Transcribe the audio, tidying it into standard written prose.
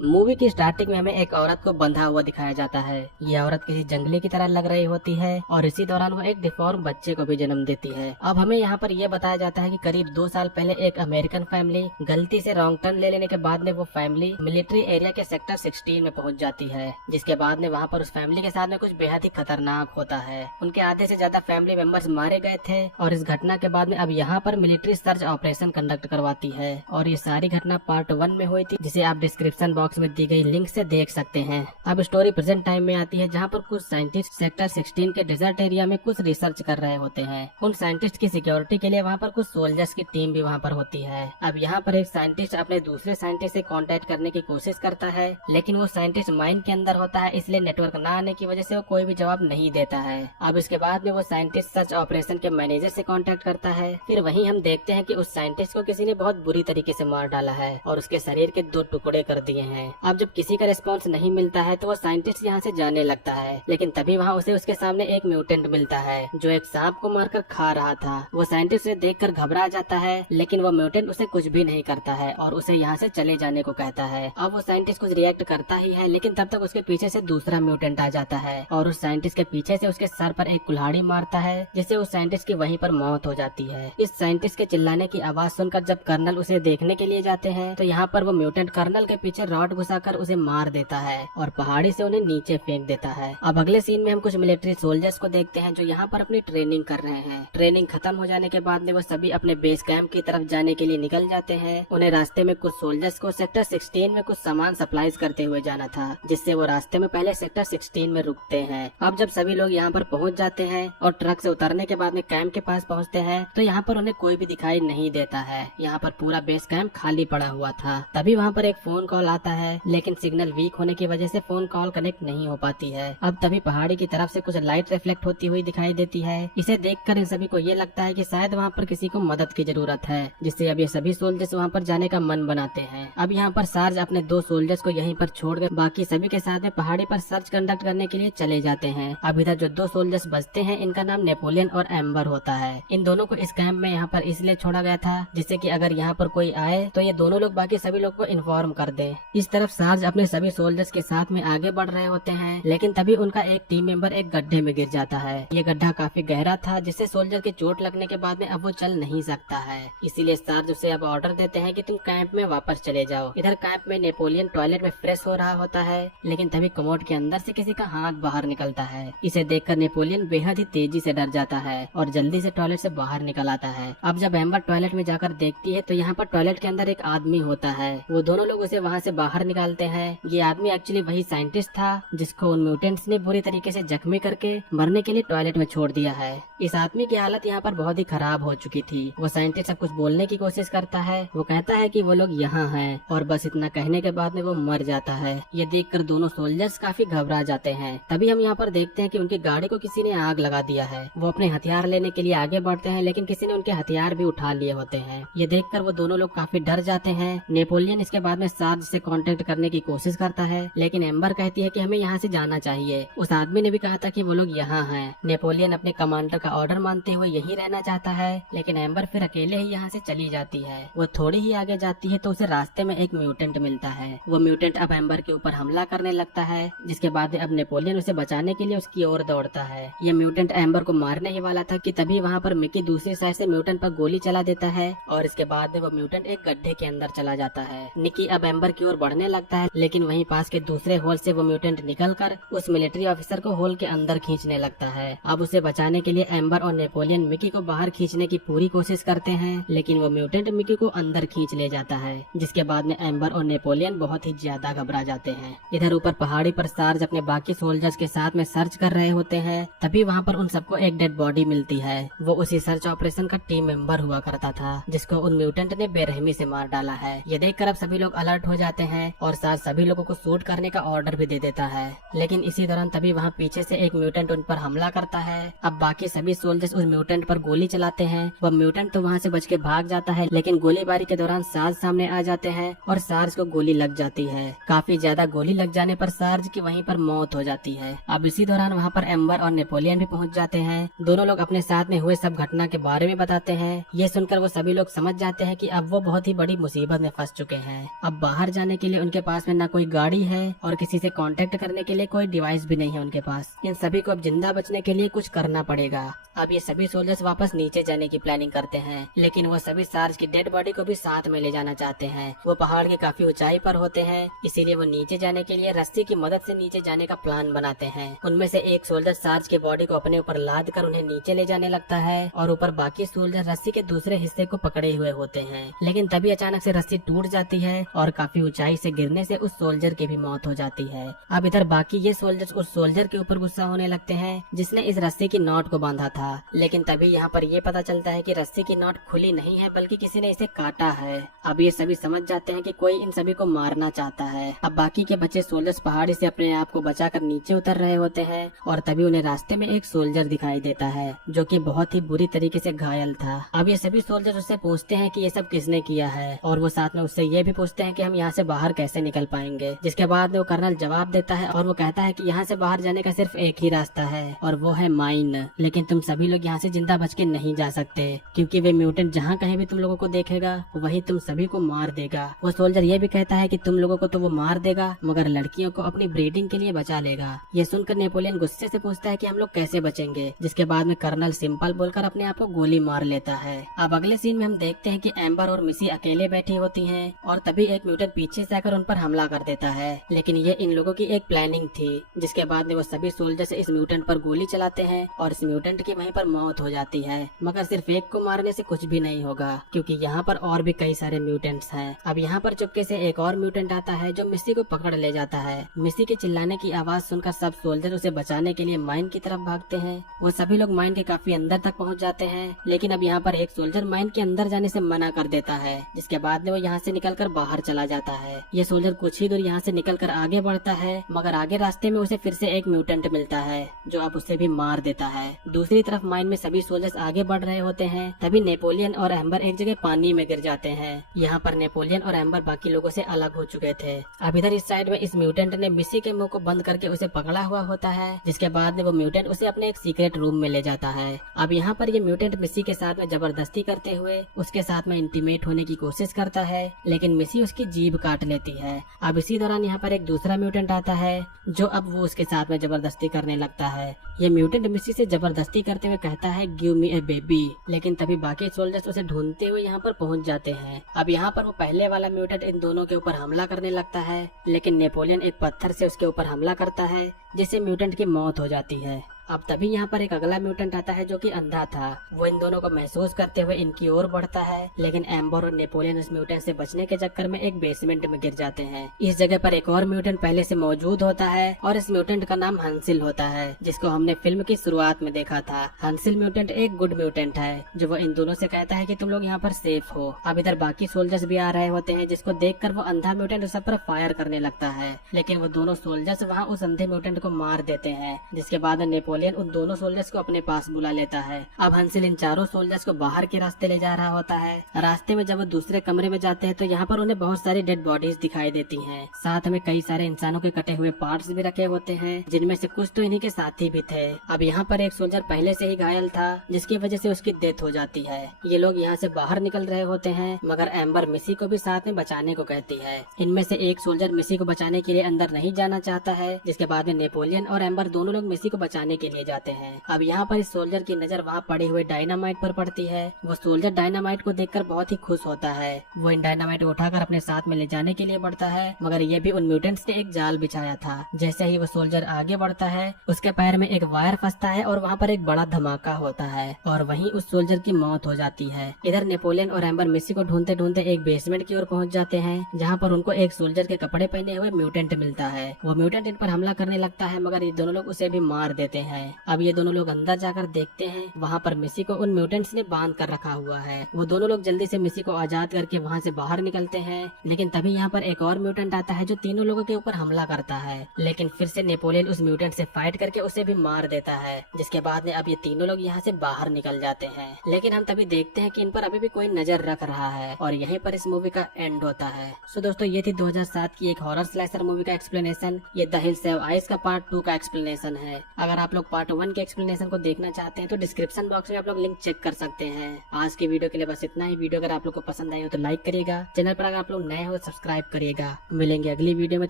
Movie की starting में हमें एक औरत को बंधा हुआ दिखाया जाता है। ये औरत किसी जंगली की तरह लग रही होती है और इसी दौरान वो एक डिफॉर्म बच्चे को भी जन्म देती है। अब हमें यहाँ पर यह बताया जाता है कि करीब 2 साल पहले एक अमेरिकन फैमिली गलती से रॉन्ग टर्न ले लेने के बाद में वो फैमिली मिलिट्री एरिया के सेक्टर 16 में पहुंच जाती है, जिसके बाद में वहाँ पर उस फैमिली के साथ में कुछ बेहद ही खतरनाक होता है। उनके आधे से ज्यादा फैमिली मेंबर्स मारे गए थे और इस घटना के बाद में अब यहाँ पर मिलिट्री सर्च ऑपरेशन कंडक्ट करवाती है और ये सारी घटना पार्ट 1 में हुई थी, जिसे आप डिस्क्रिप्शन बॉक्स में दी गई लिंक से देख सकते हैं। अब स्टोरी प्रेजेंट टाइम में आती है, जहाँ पर कुछ साइंटिस्ट सेक्टर 16 के डेजर्ट एरिया में कुछ रिसर्च कर रहे होते हैं। उन साइंटिस्ट की सिक्योरिटी के लिए वहाँ पर कुछ सोल्जर्स की टीम भी वहाँ पर होती है। अब यहाँ पर एक साइंटिस्ट अपने दूसरे साइंटिस्ट से कांटेक्ट करने की कोशिश करता है, लेकिन वो साइंटिस्ट माइन के अंदर होता है, इसलिए नेटवर्क न आने की वजह से वो कोई भी जवाब नहीं देता है। अब इसके बाद में वो साइंटिस्ट सर्च ऑपरेशन के मैनेजर से कांटेक्ट करता है। फिर वहीं हम देखते हैं कि उस साइंटिस्ट को किसी ने बहुत बुरी तरीके से मार डाला है और उसके शरीर के 2 टुकड़े कर दिए हैं। अब जब किसी का रिस्पॉन्स नहीं मिलता है तो वो साइंटिस्ट यहाँ से जाने लगता है, लेकिन तभी वहाँ उसे उसके सामने एक म्यूटेंट मिलता है जो एक सांप को मारकर खा रहा था। वो साइंटिस्ट उसे देखकर घबरा जाता है, लेकिन वो म्यूटेंट उसे कुछ भी नहीं करता है और उसे यहाँ से चले जाने को कहता है। अब वो साइंटिस्ट कुछ रिएक्ट करता ही है, लेकिन तब तक उसके पीछे से दूसरा म्यूटेंट आ जाता है और उस साइंटिस्ट के पीछे से उसके सर पर एक कुल्हाड़ी मारता है, जिससे उस साइंटिस्ट की वहीं पर मौत हो जाती है। इस साइंटिस्ट के चिल्लाने की आवाज सुनकर जब कर्नल उसे देखने के लिए जाते हैं तो यहाँ पर वो म्यूटेंट कर्नल के पीछे रॉड घुसाकर उसे मार देता है और पहाड़ी से उन्हें नीचे फेंक देता है। अब अगले सीन में हम कुछ मिलिट्री सोल्जर्स को देखते हैं जो यहाँ पर अपनी ट्रेनिंग कर रहे हैं। ट्रेनिंग खत्म हो जाने के बाद में वो सभी अपने बेस कैंप की तरफ जाने के लिए निकल जाते हैं। उन्हें रास्ते में कुछ सोल्जर्स को सेक्टर 16 में कुछ सामान सप्लाईज करते हुए जाना था, जिससे वो रास्ते में पहले सेक्टर 16 में रुकते हैं। अब जब सभी लोग यहाँ पर पहुँच जाते हैं और ट्रक से उतरने के बाद में कैंप के पास पहुँचते हैं तो यहाँ पर उन्हें कोई भी दिखाई नहीं देता है। यहाँ पर पूरा बेस कैंप खाली पड़ा हुआ था। तभी वहाँ पर एक फोन कॉल आता है, लेकिन सिग्नल वीक होने की वजह से फोन कॉल कनेक्ट नहीं हो पाती है। अब तभी पहाड़ी की तरफ से कुछ लाइट रिफ्लेक्ट होती हुई दिखाई देती है। इसे देखकर इन सभी को ये लगता है कि शायद वहाँ पर किसी को मदद की जरूरत है, जिससे अब ये सभी सोल्जर्स वहाँ पर जाने का मन बनाते हैं। अब यहाँ पर सार्ज अपने 2 सोल्जर्स को यहीं पर छोड़कर बाकी सभी के साथ में पहाड़ी पर सर्च कंडक्ट करने के लिए चले जाते हैं। अब इधर जो 2 सोल्जर्स बचते हैं, इनका नाम नेपोलियन और एम्बर होता है। इन दोनों को इस कैंप में यहाँ पर इसलिए छोड़ा गया था जिससे कि अगर यहाँ पर कोई आए तो ये दोनों लोग बाकी सभी लोग को इन्फॉर्म कर दे। इस तरफ सार्ज अपने सभी सोल्जर्स के साथ में आगे बढ़ रहे होते हैं, लेकिन तभी उनका एक टीम मेंबर एक गड्ढे में गिर जाता है। ये गड्ढा काफी गहरा था, जिससे सोल्जर की चोट लगने के बाद में अब वो चल नहीं सकता है। इसीलिए सार्ज उसे अब ऑर्डर देते हैं कि तुम कैंप में वापस चले जाओ। इधर कैंप में नेपोलियन टॉयलेट में फ्रेश हो रहा होता है, लेकिन तभी कमोड के अंदर से किसी का हाथ बाहर निकलता है। इसे देखकर नेपोलियन बेहद ही तेजी से डर जाता है और जल्दी से टॉयलेट से बाहर निकल आता है। अब जब एम्बर टॉयलेट में जाकर देखती है तो यहाँ पर टॉयलेट के अंदर एक आदमी होता है। वो दोनों लोग उसे वहाँ से बाहर निकालते हैं। ये आदमी एक्चुअली वही साइंटिस्ट था जिसको उन म्यूटेंट्स ने बुरी तरीके से जख्मी करके मरने के लिए टॉयलेट में छोड़ दिया है। इस आदमी की हालत यहाँ पर बहुत ही खराब हो चुकी थी। वो साइंटिस्ट सब कुछ बोलने की कोशिश करता है। वो कहता है कि वो लोग यहाँ हैं और बस इतना कहने के बाद में वो मर जाता है। ये देखकर दोनों सोल्जर्स काफी घबरा जाते हैं। तभी हम यहाँ पर देखते हैं कि उनकी गाड़ी को किसी ने आग लगा दिया है। वो अपने हथियार लेने के लिए आगे बढ़ते हैं, लेकिन किसी ने उनके हथियार भी उठा लिए होते हैं। ये देखकर वो दोनों लोग काफी डर जाते हैं। नेपोलियन इसके बाद में सार्ज से कांटेक्ट करने की कोशिश करता है, लेकिन एम्बर कहती है कि हमें यहाँ से जाना चाहिए। उस आदमी ने भी कहा था कि वो लोग यहाँ हैं। नेपोलियन अपने कमांडर का ऑर्डर मानते हुए यहीं रहना चाहता है, लेकिन एम्बर फिर अकेले ही यहाँ से चली जाती है। वो थोड़ी ही आगे जाती है तो उसे रास्ते में एक म्यूटेंट मिलता है। वो म्यूटेंट अब एम्बर के ऊपर हमला करने लगता है, जिसके बाद अब नेपोलियन उसे बचाने के लिए उसकी ओर दौड़ता है। ये म्यूटेंट एम्बर को मारने ही वाला था कि तभी वहाँ पर मिकी दूसरी साइड से म्यूटेंट पर गोली चला देता है और इसके बाद वो म्यूटेंट एक गड्ढे के अंदर चला जाता है। निकी अब एम्बर की ओर बढ़ने लगता है, लेकिन वहीं पास के दूसरे होल से वो म्यूटेंट निकलकर उस मिलिट्री ऑफिसर को होल के अंदर खींचने लगता है। अब उसे बचाने के लिए एम्बर और नेपोलियन मिकी को बाहर खींचने की पूरी कोशिश करते हैं, लेकिन वो म्यूटेंट मिकी को अंदर खींच ले जाता है, जिसके बाद में एम्बर और नेपोलियन बहुत ही ज्यादा घबरा जाते हैं। इधर ऊपर पहाड़ी पर सार्ज अपने बाकी सोल्जर्स के साथ में सर्च कर रहे होते हैं। तभी वहाँ पर उन सबको एक डेड बॉडी मिलती है। वो उसी सर्च ऑपरेशन का टीम मेंबर हुआ करता था, जिसको उन म्यूटेंट ने बेरहमी से मार डाला है। ये देखकर अब सभी लोग अलर्ट हो जाते हैं और सार्ज सभी लोगों को शूट करने का ऑर्डर भी दे देता है, लेकिन इसी दौरान तभी वहाँ पीछे से एक म्यूटेंट उन पर हमला करता है। अब बाकी सभी सभी सोल्जर्स उस म्यूटेंट पर गोली चलाते हैं। वह म्यूटेंट तो वहाँ से बच के भाग जाता है, लेकिन गोलीबारी के दौरान सार्ज सामने आ जाते हैं और सार्ज को गोली लग जाती है। काफी ज्यादा गोली लग जाने पर सार्ज की वहीं पर मौत हो जाती है। अब इसी दौरान वहाँ पर एम्बर और नेपोलियन भी पहुँच जाते हैं। दोनों लोग अपने साथ में हुए सब घटना के बारे में बताते हैं। ये सुनकर वो सभी लोग समझ जाते हैं कि अब वो बहुत ही बड़ी मुसीबत में फंस चुके हैं। अब बाहर जाने के लिए उनके पास में न कोई गाड़ी है और किसी से कांटेक्ट करने के लिए कोई डिवाइस भी नहीं है उनके पास। इन सभी को अब जिंदा बचने के लिए कुछ करना पड़ेगा। अब ये सभी सोल्जर्स वापस नीचे जाने की प्लानिंग करते हैं, लेकिन वो सभी सार्ज की डेड बॉडी को भी साथ में ले जाना चाहते हैं। वो पहाड़ की काफी ऊंचाई पर होते हैं, इसीलिए वो नीचे जाने के लिए रस्सी की मदद से नीचे जाने का प्लान बनाते हैं। उनमें से एक सोल्जर सार्ज की बॉडी को अपने ऊपर लाद कर उन्हें नीचे ले जाने लगता है और ऊपर बाकी सोल्जर रस्सी के दूसरे हिस्से को पकड़े हुए होते हैं। लेकिन तभी अचानक से रस्सी टूट जाती है और काफी ऊंचाई से गिरने से उस सोल्जर की भी मौत हो जाती है। अब इधर बाकी ये सोल्जर्स उस सोल्जर के ऊपर गुस्सा होने लगते हैं जिसने इस रस्सी की नॉट को बांधा था। लेकिन तभी यहाँ पर ये पता चलता है कि रस्सी की नॉट खुली नहीं है, बल्कि किसी ने इसे काटा है। अब ये सभी समझ जाते हैं कि कोई इन सभी को मारना चाहता है। अब बाकी के बचे सोल्जर्स पहाड़ी से अपने आप को बचाकर नीचे उतर रहे होते हैं और तभी उन्हें रास्ते में एक सोल्जर दिखाई देता है जो कि बहुत ही बुरी तरीके से घायल था। अब ये सभी सोल्जर्स उससे पूछते हैं कि ये सब किसने किया है और वो साथ में उससे ये भी पूछते हैं कि हम यहाँ से बाहर कैसे निकल पाएंगे। जिसके बाद वो कर्नल जवाब देता है और वो कहता है कि यहाँ से बाहर जाने का सिर्फ एक ही रास्ता है और वो है माइन। लेकिन तुम सभी लोग यहाँ से जिंदा बच के नहीं जा सकते, क्योंकि वे म्यूटेंट जहाँ कहीं भी तुम लोगों को देखेगा वही तुम सभी को मार देगा। वो सोल्जर ये भी कहता है कि तुम लोगों को तो वो मार देगा मगर लड़कियों को अपनी ब्रीडिंग के लिए बचा लेगा। ये सुनकर नेपोलियन गुस्से से पूछता है कि हम लोग कैसे बचेंगे, जिसके बाद में कर्नल सिंपल बोलकर अपने आप को गोली मार लेता है। अब अगले सीन में हम देखते हैं कि एम्बर और मिसी अकेले बैठी होती हैं और तभी एक म्यूटेंट पीछे से आकर उन पर हमला कर देता है। लेकिन ये इन लोगों की एक प्लानिंग थी, जिसके बाद में वो सभी सोल्जर्स इस म्यूटेंट पर गोली चलाते हैं और इस म्यूटेंट की वहीं पर मौत हो जाती है। मगर सिर्फ एक को मारने से कुछ भी नहीं होगा, क्योंकि यहाँ पर और भी कई सारे म्यूटेंट्स हैं। अब यहाँ पर चुपके से एक और म्यूटेंट आता है जो मिसी को पकड़ ले जाता है। मिसी के चिल्लाने की आवाज सुनकर सब सोल्जर उसे बचाने के लिए माइन की तरफ भागते हैं। वो सभी लोग माइन के काफी अंदर तक पहुँच जाते हैं, लेकिन अब यहाँ पर एक सोल्जर माइन के अंदर जाने से मना कर देता है, जिसके बाद में वो यहाँ से निकलकर बाहर चला जाता है। ये सोल्जर कुछ ही दूर यहाँ से निकलकर आगे बढ़ता है, मगर आगे रास्ते में उसे फिर से एक म्यूटेंट मिलता है जो अब उसे भी मार देता है। दूसरी तरफ माइन में सभी सोल्जर्स आगे बढ़ रहे होते हैं, तभी नेपोलियन और एम्बर एक जगह पानी में गिर जाते हैं। यहाँ पर नेपोलियन और एम्बर बाकी लोगों से अलग हो चुके थे। अब इधर इस साइड में इस म्यूटेंट ने मिसी के मुंह को बंद करके उसे पकड़ा हुआ होता है, जिसके बाद में वो म्यूटेंट उसे अपने एक सीक्रेट रूम में ले जाता है। अब यहाँ पर ये म्यूटेंट मिसी के साथ में जबरदस्ती करते हुए उसके साथ में इंटीमेट होने की कोशिश करता है, लेकिन मिसी उसकी जीभ काट लेती है। अब इसी दौरान यहाँ पर एक दूसरा म्यूटेंट आता है जो अब वो उसके साथ में जबरदस्ती करने लगता है। ये म्यूटेंट मिसी से जबरदस्ती करते हुए कहता है गिव मी ए बेबी, लेकिन तभी बाकी सोल्जर्स उसे ढूंढते हुए यहाँ पर पहुँच जाते हैं। अब यहाँ पर वो पहले वाला म्यूटेंट इन दोनों के ऊपर हमला करने लगता है, लेकिन नेपोलियन एक पत्थर से उसके ऊपर हमला करता है, जिससे म्यूटेंट की मौत हो जाती है। अब तभी यहाँ पर एक अगला म्यूटेंट आता है जो कि अंधा था। वो इन दोनों को महसूस करते हुए इनकी ओर बढ़ता है, लेकिन एम्बर और नेपोलियन उस म्यूटेंट से बचने के चक्कर में एक बेसमेंट में गिर जाते हैं। इस जगह पर एक और म्यूटेंट पहले से मौजूद होता है और इस म्यूटेंट का नाम हंसिल होता है, जिसको हमने फिल्म की शुरुआत में देखा था। हंसिल म्यूटेंट एक गुड म्यूटेंट है जो वो इन दोनों से कहता है कि तुम लोग यहाँ पर सेफ हो। अब इधर बाकी सोल्जर्स भी आ रहे होते हैं, जिसको देखकर वो अंधा म्यूटेंट सब पर फायर करने लगता है, लेकिन वो दोनों सोल्जर्स वहाँ उस अंधे म्यूटेंट को मार देते हैं। जिसके बाद नेपोलियन उन दोनों सोल्जर्स को अपने पास बुला लेता है। अब हंसिल इन चारों सोल्जर्स को बाहर के रास्ते ले जा रहा होता है। रास्ते में जब वो दूसरे कमरे में जाते हैं तो यहाँ पर उन्हें बहुत सारी डेड बॉडीज दिखाई देती हैं। साथ में कई सारे इंसानों के कटे हुए पार्ट्स भी रखे होते हैं, जिनमें से कुछ तो इन्हीं के साथी भी थे। अब यहाँ पर एक सोल्जर पहले से ही घायल था, जिसकी वजह से उसकी डेथ हो जाती है। ये लोग यहाँ से बाहर निकल रहे होते हैं, मगर एम्बर मिसी को भी साथ में बचाने को कहती है। इनमें से एक सोल्जर मिसी को बचाने के लिए अंदर नहीं जाना चाहता है, जिसके बाद में नेपोलियन और एम्बर दोनों लोग मिसी को बचाने के लिए जाते हैं। अब यहाँ पर इस सोल्जर की नजर वहाँ पड़े हुए डायनामाइट पर पड़ती है। वो सोल्जर डायनामाइट को देखकर बहुत ही खुश होता है। वो इन डायनामाइट को उठाकर अपने साथ में ले जाने के लिए बढ़ता है, मगर ये भी उन म्यूटेंट्स ने एक जाल बिछाया था। जैसे ही वो सोल्जर आगे बढ़ता है, उसके पैर में एक वायर फंसता है और वहाँ पर एक बड़ा धमाका होता है और वहीं उस सोल्जर की मौत हो जाती है। इधर नेपोलियन और एम्बर मिसी को ढूंढते ढूंढते एक बेसमेंट की ओर पहुँच जाते हैं, जहाँ पर उनको एक सोल्जर के कपड़े पहने हुए म्यूटेंट मिलता है। वो म्यूटेंट इन पर हमला करने लगता है, मगर ये दोनों लोग उसे भी मार देते हैं। है। अब ये दोनों लोग अंदर जाकर देखते हैं, वहाँ पर मिसी को उन म्यूटेंट्स ने बांध कर रखा हुआ है। वो दोनों लोग जल्दी से मिसी को आजाद करके वहाँ से बाहर निकलते हैं, लेकिन तभी यहाँ पर एक और म्यूटेंट आता है जो तीनों लोगों के ऊपर हमला करता है। लेकिन फिर से नेपोलियन उस म्यूटेंट से फाइट करके उसे भी मार देता है, जिसके बाद में अब ये तीनों लोग यहाँ से बाहर निकल जाते हैं। लेकिन हम तभी देखते हैं कि इन पर अभी भी कोई नजर रख रहा है और यहीं पर इस मूवी का एंड होता है। सो दोस्तों, ये थी 2007 की एक हॉरर स्लाइसर मूवी का एक्सप्लेनेशन। ये द हिल्स हैव आइज का पार्ट 2 का एक्सप्लेनेशन है। अगर आप लोग पार्ट 1 के एक्सप्लेनेशन को देखना चाहते हैं तो डिस्क्रिप्शन बॉक्स में आप लोग लिंक चेक कर सकते हैं। आज की वीडियो के लिए बस इतना ही। वीडियो अगर आप लोग को पसंद आई हो तो लाइक करिएगा, चैनल पर अगर आप लोग नए हो तो सब्सक्राइब करिएगा। मिलेंगे अगली वीडियो में।